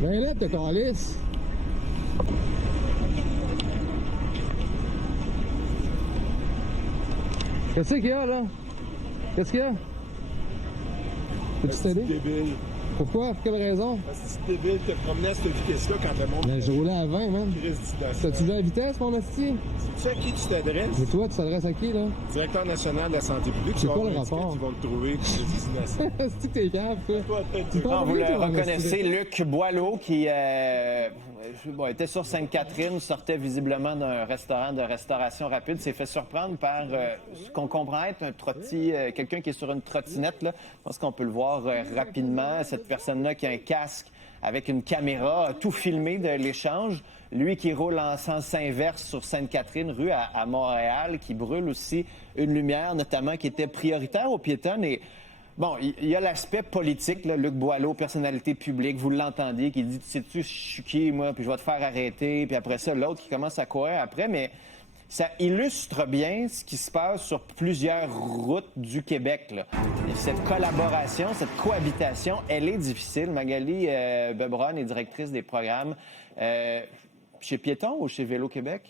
Ben là, t'es calisse. Qu'est-ce qu'il y a, là? Qu'est-ce qu'il y a? Peux-tu t'aider? Débile. Pourquoi? Pour quelle raison? Parce que c'est débile de te promener à cette vitesse-là quand le monde... Ben, je roulais à 20, man. T'as-tu vu la vitesse, mon asti? Tu sais à qui tu t'adresses? Mais toi, tu t'adresses à qui, là? Directeur national de la santé publique. C'est quoi le rapport? Ils vont te trouver. C'est-tu que t'es capable, toi? Vous le reconnaissez, Luc Boileau, qui était sur Sainte-Catherine, sortait visiblement d'un restaurant de restauration rapide, s'est fait surprendre par ce qu'on comprend être un quelqu'un qui est sur une trottinette. Là. Je pense qu'on peut le voir rapidement. Cette personne-là qui a un casque avec une caméra, a tout filmé de l'échange. Lui qui roule en sens inverse sur Sainte-Catherine, rue à Montréal, qui brûle aussi une lumière, notamment qui était prioritaire aux piétonnes. Et bon, il y a l'aspect politique, là, Luc Boileau, personnalité publique, vous l'entendiez, qui dit « sais-tu, je suis qui, moi, puis je vais te faire arrêter », puis après ça, l'autre qui commence à courir après, mais ça illustre bien ce qui se passe sur plusieurs routes du Québec, là. Et cette collaboration, cette cohabitation, elle est difficile. Magali Bebron est directrice des programmes chez Piéton ou chez Vélo Québec?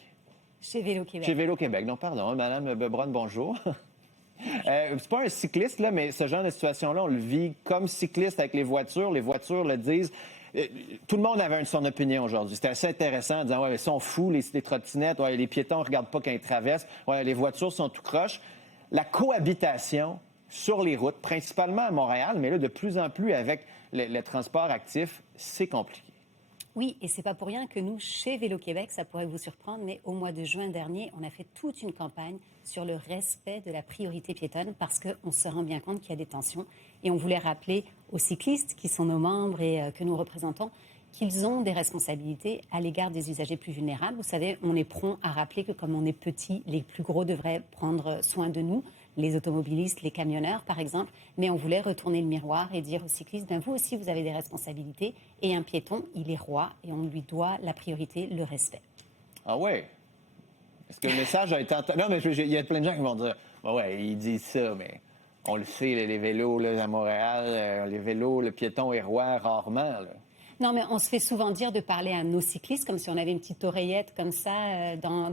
Chez Vélo Québec. Chez Vélo Québec, non, pardon. Madame Bebron, bonjour. C'est pas un cycliste, là, mais ce genre de situation-là, on le vit comme cycliste avec les voitures. Les voitures le disent. Tout le monde avait son opinion aujourd'hui. C'était assez intéressant en disant « ouais, ils sont fous, les trottinettes, ouais, les piétons ne regardent pas quand ils traversent, ouais, les voitures sont tout croches ». La cohabitation sur les routes, principalement à Montréal, mais là, de plus en plus avec le transport actif, c'est compliqué. Oui, et c'est pas pour rien que nous, chez Vélo Québec, ça pourrait vous surprendre, mais au mois de juin dernier, on a fait toute une campagne sur le respect de la priorité piétonne parce qu'on se rend bien compte qu'il y a des tensions. Et on voulait rappeler aux cyclistes qui sont nos membres et que nous représentons qu'ils ont des responsabilités à l'égard des usagers plus vulnérables. Vous savez, on est prompt à rappeler que comme on est petit, les plus gros devraient prendre soin de nous, les automobilistes, les camionneurs par exemple, mais on voulait retourner le miroir et dire aux cyclistes, ben vous aussi vous avez des responsabilités et un piéton, il est roi et on lui doit la priorité, le respect. Ah ouais? Est-ce que le message a été entendu? Non, mais il y a plein de gens qui vont dire, bah ouais, ils disent ça, mais on le sait, les vélos là, à Montréal, les vélos, le piéton est roi rarement, là. Non, mais on se fait souvent dire de parler à nos cyclistes comme si on avait une petite oreillette comme ça dans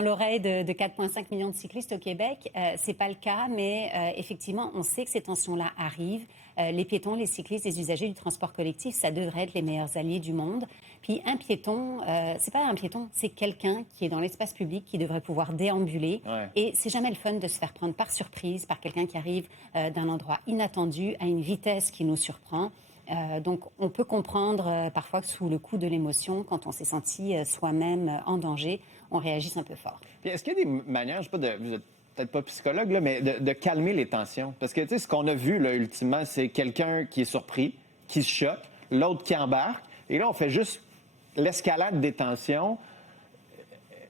l'oreille de 4,5 millions de cyclistes au Québec. C'est pas le cas, mais effectivement, on sait que ces tensions-là arrivent. Les piétons, les cyclistes, les usagers du transport collectif, ça devrait être les meilleurs alliés du monde. Puis un piéton, c'est pas un piéton, c'est quelqu'un qui est dans l'espace public, qui devrait pouvoir déambuler. Ouais. Et c'est jamais le fun de se faire prendre par surprise par quelqu'un qui arrive d'un endroit inattendu, à une vitesse qui nous surprend. Donc, on peut comprendre parfois que sous le coup de l'émotion, quand on s'est senti soi-même en danger, on réagisse un peu fort. Puis est-ce qu'il y a des manières, je sais pas, vous êtes peut-être pas psychologue, là, mais de calmer les tensions? Parce que, tu sais, ce qu'on a vu, là, ultimement, c'est quelqu'un qui est surpris, qui se choque, l'autre qui embarque, et là, on fait juste l'escalade des tensions.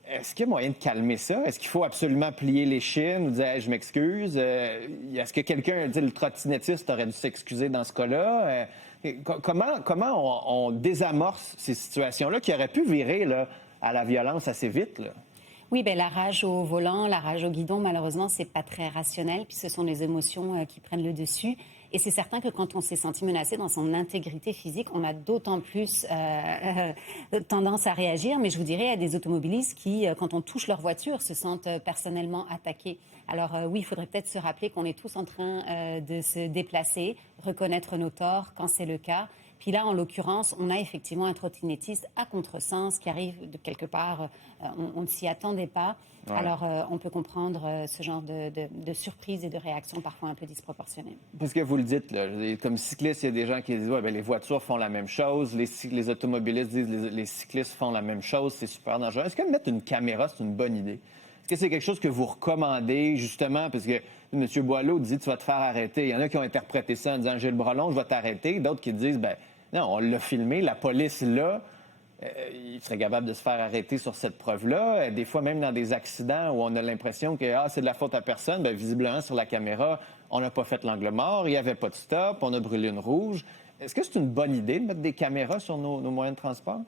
Est-ce qu'il y a moyen de calmer ça? Est-ce qu'il faut absolument plier les chines ou dire hey, « je m'excuse » Est-ce que quelqu'un, le trottinettiste, aurait dû s'excuser dans ce cas-là? Comment on désamorce ces situations-là qui auraient pu virer là, à la violence assez vite, là? Oui, bien, la rage au volant, la rage au guidon, malheureusement, c'est pas très rationnel. Puis ce sont les émotions qui prennent le dessus. Et c'est certain que quand on s'est senti menacé dans son intégrité physique, on a d'autant plus tendance à réagir. Mais je vous dirais, il y a des automobilistes qui, quand on touche leur voiture, se sentent personnellement attaqués. Alors oui, il faudrait peut-être se rappeler qu'on est tous en train de se déplacer, reconnaître nos torts quand c'est le cas. Puis là, en l'occurrence, on a effectivement un trottinettiste à contresens qui arrive de quelque part, on ne s'y attendait pas. Ouais. Alors, on peut comprendre ce genre de surprise et de réaction parfois un peu disproportionnée. Parce que vous le dites, là, comme cycliste, il y a des gens qui disent ouais, bien, les voitures font la même chose, les automobilistes disent les cyclistes font la même chose, c'est super dangereux. Est-ce que mettre une caméra, c'est une bonne idée? Est-ce que c'est quelque chose que vous recommandez, justement, parce que M. Boileau dit tu vas te faire arrêter. Il y en a qui ont interprété ça en disant j'ai le bras long, je vais t'arrêter. D'autres qui disent ben non, on l'a filmé, la police là, il serait capable de se faire arrêter sur cette preuve-là. Des fois, même dans des accidents où on a l'impression que c'est de la faute à personne, bien, visiblement, sur la caméra, on n'a pas fait l'angle mort, il n'y avait pas de stop, on a brûlé une rouge. Est-ce que c'est une bonne idée de mettre des caméras sur nos moyens de transport?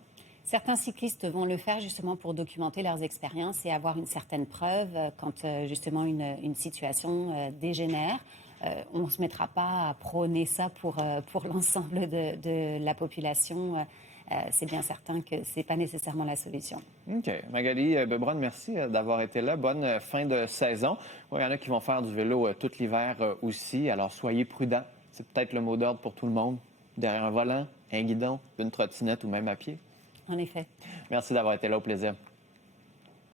Certains cyclistes vont le faire justement pour documenter leurs expériences et avoir une certaine preuve quand justement une situation dégénère. on ne se mettra pas à prôner ça pour l'ensemble de la population. C'est bien certain que ce n'est pas nécessairement la solution. OK. Magali Bebron, merci d'avoir été là. Bonne fin de saison. Il y en a qui vont faire du vélo tout l'hiver aussi, alors soyez prudents. C'est peut-être le mot d'ordre pour tout le monde. Derrière un volant, un guidon, une trottinette ou même à pied. En effet. Merci d'avoir été là, au plaisir.